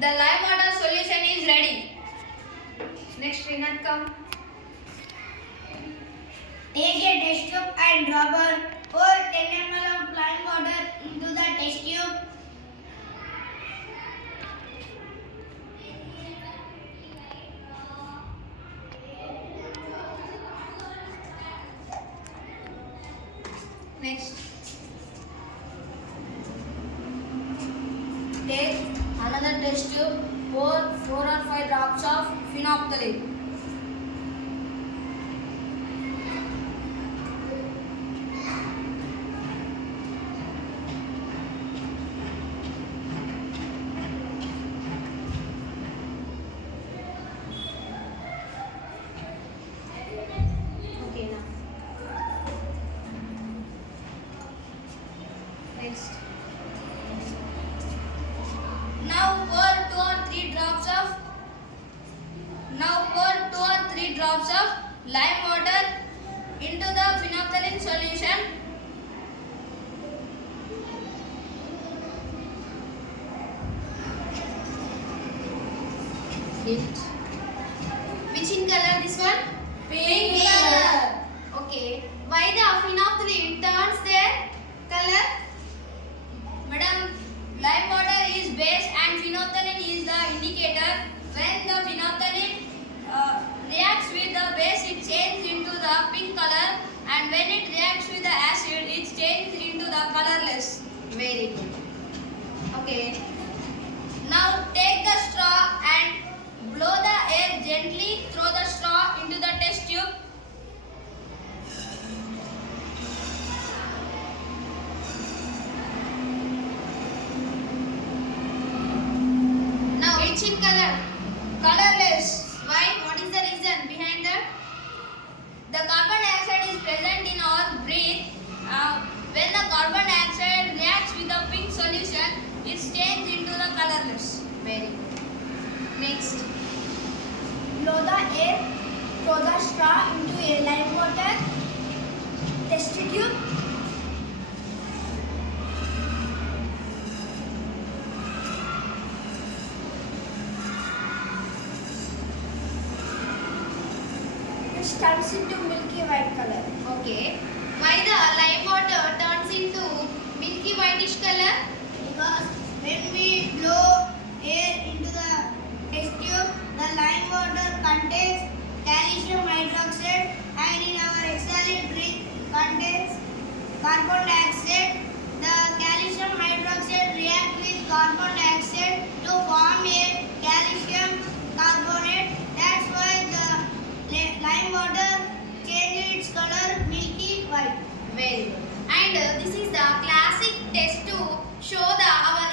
The lime water solution is ready. Next, Rinat, come. Take a test tube and rubber. Pour 10 ml of lime water into the test tube. Next. Take another test tube. Pour 4 or 5 drops of phenolphthalein. Okay, now. Next. Now pour 2 or 3 drops of lime water into the phenolphthalein solution. Which in color this one? Pink color. Okay. Why the phenolphthalein turns their color? Madam, lime water is base and phenolphthalein is the indicator. When the phenolphthalein reacts with the base, it changes into the pink color, and when it reacts with the acid, it changes into the colorless. Very good. Okay. Now take the straw and blow the air gently through the straw into the test tube. Now which in color? Colorless. Why? What is the reason behind that? The carbon dioxide is present in our breath. When the carbon dioxide reacts with the pink solution, it changes into the colorless. Very good. Next. Blow the air through the straw into a lime water test tube. It turns into milky white color. Okay. Why the lime water turns into milky whitish color? Because when we blow air into the test tube, the lime water contains calcium hydroxide, and in our exhaled breath contains carbon dioxide. The calcium hydroxide reacts with carbon dioxide to form a calcium carbonate. That's why the lime water changes its color milky white. Very good. And this is the classic test to show our